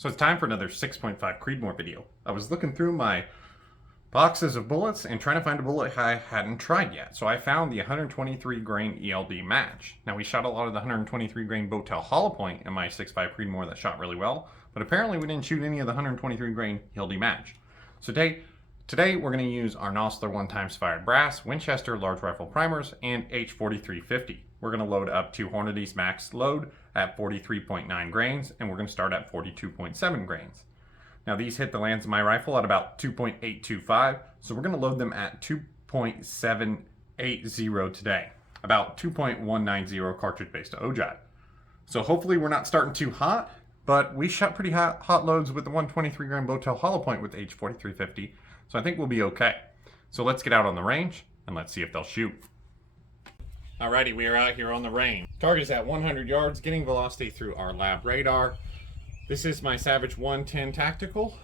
So it's time for another 6.5 Creedmoor video. I was looking through my boxes of bullets and trying to find a bullet I hadn't tried yet. So I found the 123 grain ELD match. Now we shot a lot of the 123 grain boat-tail hollow point in my 6.5 Creedmoor that shot really well, but apparently we didn't shoot any of the 123 grain ELD match. So today we're going to use our Nosler 1x fired brass, Winchester large rifle primers, and H4350. We're going to load up to Hornady's max load at 43.9 grains, and we're going to start at 42.7 grains. Now these hit the lands of my rifle at about 2.825, so we're going to load them at 2.780 today, about 2.190 cartridge base to ogive. So hopefully we're not starting too hot, but we shot pretty hot loads with the 123 grain bow-tail hollow point with H4350, so I think we'll be okay. So let's get out on the range and let's see if they'll shoot. Alrighty, we are out here on the range. Target is at 100 yards, getting velocity through our lab radar. This is my Savage 110 Tactical.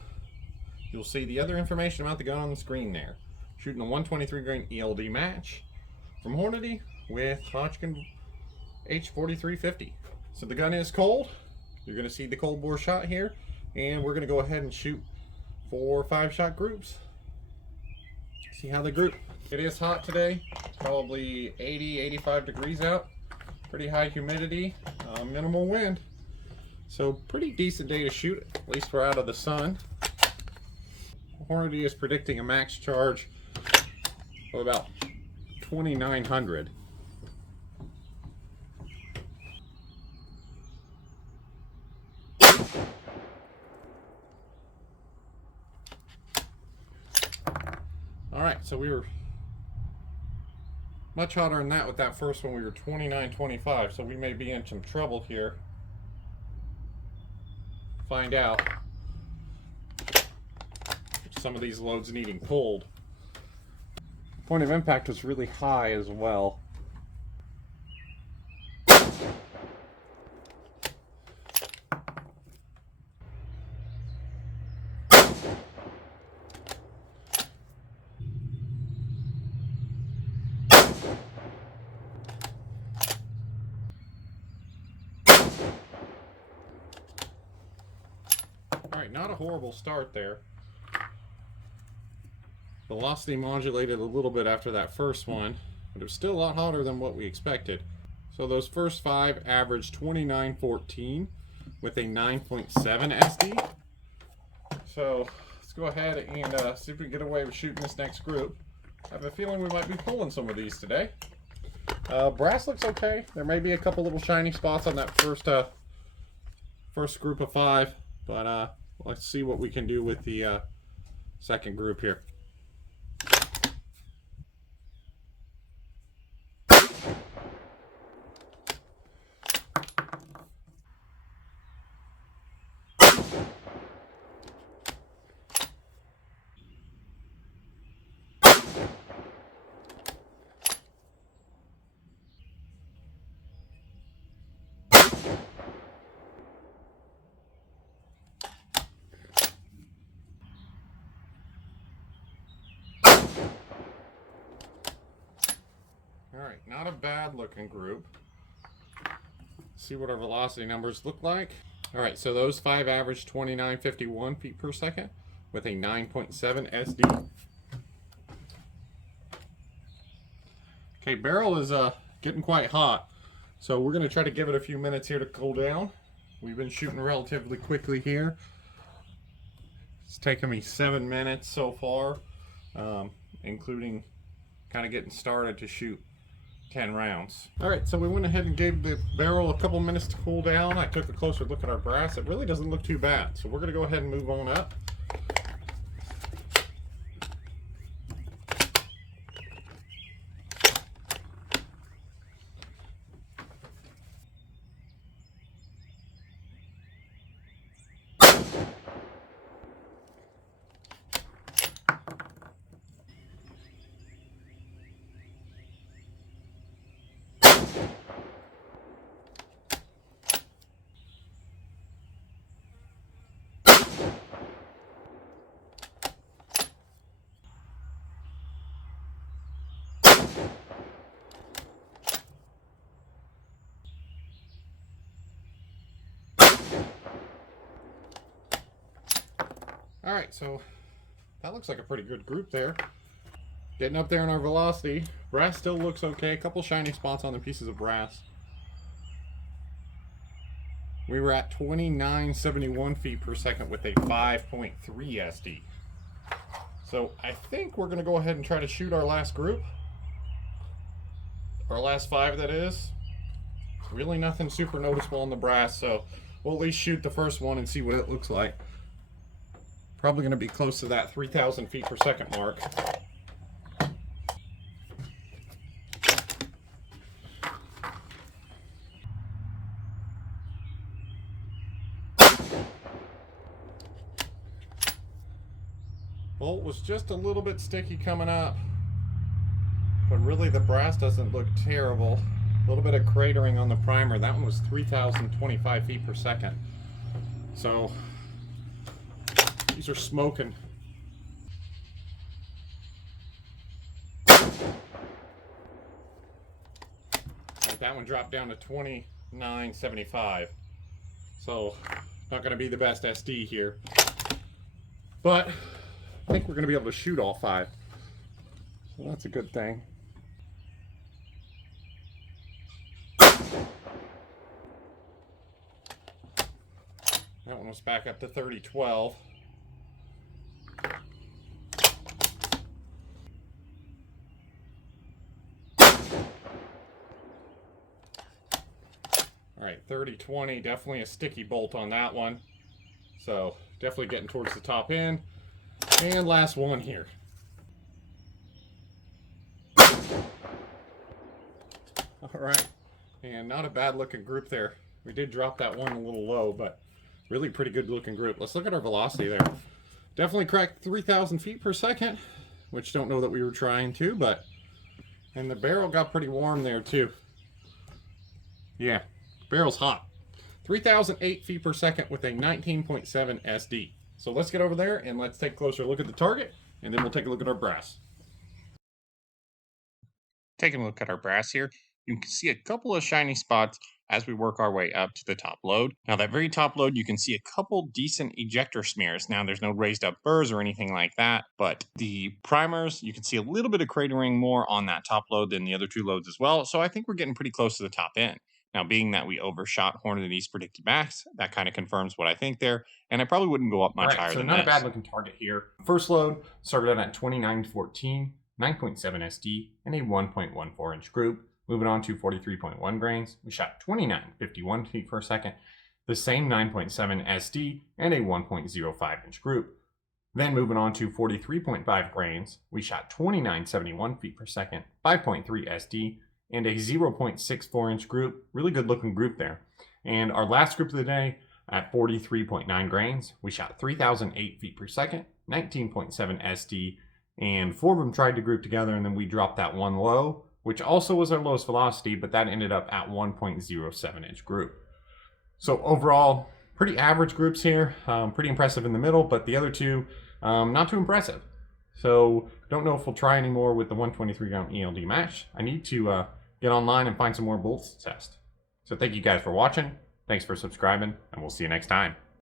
You'll see the other information about the gun on the screen there. Shooting a 123 grain ELD match from Hornady with Hodgkin H4350. So the gun is cold. You're going to see the cold bore shot here, and we're going to go ahead and shoot 4 or 5 shot groups. See how they group. It is hot today, probably 80-85 degrees out. Pretty high humidity, minimal wind. So pretty decent day to shoot, at least we're out of the sun. Hornady is predicting a max charge of about 2,900. Alright, so we were much hotter than that with that first one. We were 29-25, so we may be in some trouble here. Find out some of these loads needing pulled. Point of impact was really high as well. Alright, not a horrible start there. Velocity modulated a little bit after that first one, but it was still a lot hotter than what we expected. So those first 5 averaged 29.14 with a 9.7 SD. So let's go ahead and see if we can get away with shooting this next group. I have a feeling we might be pulling some of these today. Brass looks okay. There may be a couple little shiny spots on that first group of 5, but let's see what we can do with the second group here. Alright, not a bad looking group. Let's see what our velocity numbers look like. Alright, so those 5 averaged 29.51 feet per second with a 9.7 SD. Okay, barrel is getting quite hot, so we're going to try to give it a few minutes here to cool down. We've been shooting relatively quickly here. It's taken me 7 minutes so far, including kind of getting started to shoot 10 rounds. Alright, so we went ahead and gave the barrel a couple minutes to cool down. I took a closer look at our brass. It really doesn't look too bad, so we're going to go ahead and move on up. All right, so that looks like a pretty good group there. Getting up there in our velocity. Brass still looks okay. A couple shiny spots on the pieces of brass. We were at 2971 feet per second with a 5.3 SD. So I think we're going to go ahead and try to shoot our last group. Our last 5, that is. Really nothing super noticeable on the brass, so we'll at least shoot the first one and see what it looks like. Probably going to be close to that 3,000 feet per second mark. Bolt was just a little bit sticky coming up, but really the brass doesn't look terrible. A little bit of cratering on the primer. That one was 3,025 feet per second. So these are smoking. That one dropped down to 2975. So not going to be the best SD here, but I think we're going to be able to shoot all 5. So that's a good thing. That one was back up to 3012. Alright, 3020, definitely a sticky bolt on that one. So definitely getting towards the top end. And last one here. Alright, and not a bad looking group there. We did drop that one a little low, but really pretty good looking group. Let's look at our velocity there. Definitely cracked 3,000 feet per second, which don't know that we were trying to, but... And the barrel got pretty warm there too. Yeah, barrel's hot. 3,008 feet per second with a 19.7 SD. So let's get over there and let's take a closer look at the target, and then we'll take a look at our brass. Taking a look at our brass here, you can see a couple of shiny spots as we work our way up to the top load. Now that very top load, you can see a couple decent ejector smears. Now there's no raised up burrs or anything like that, but the primers, you can see a little bit of cratering more on that top load than the other 2 loads as well. So I think we're getting pretty close to the top end. Now, being that we overshot Hornady's predicted max, that kind of confirms what I think there, and I probably wouldn't go up much higher than this. So not a bad looking target here. First load started out at 2914, 9.7 SD, and a 1.14 inch group. Moving on to 43.1 grains, we shot 2951 feet per second, the same 9.7 SD, and a 1.05 inch group. Then moving on to 43.5 grains, we shot 2971 feet per second, 5.3 SD, and a 0.64 inch group. Really good looking group there. And our last group of the day at 43.9 grains, we shot 3,008 feet per second, 19.7 SD, and 4 of them tried to group together, and then we dropped that one low, which also was our lowest velocity, but that ended up at 1.07 inch group. So overall, pretty average groups here, pretty impressive in the middle, but the other 2, not too impressive. So don't know if we'll try anymore with the 123 gram ELD match. I need to get online and find some more bolts to test. So thank you guys for watching. Thanks for subscribing, and we'll see you next time.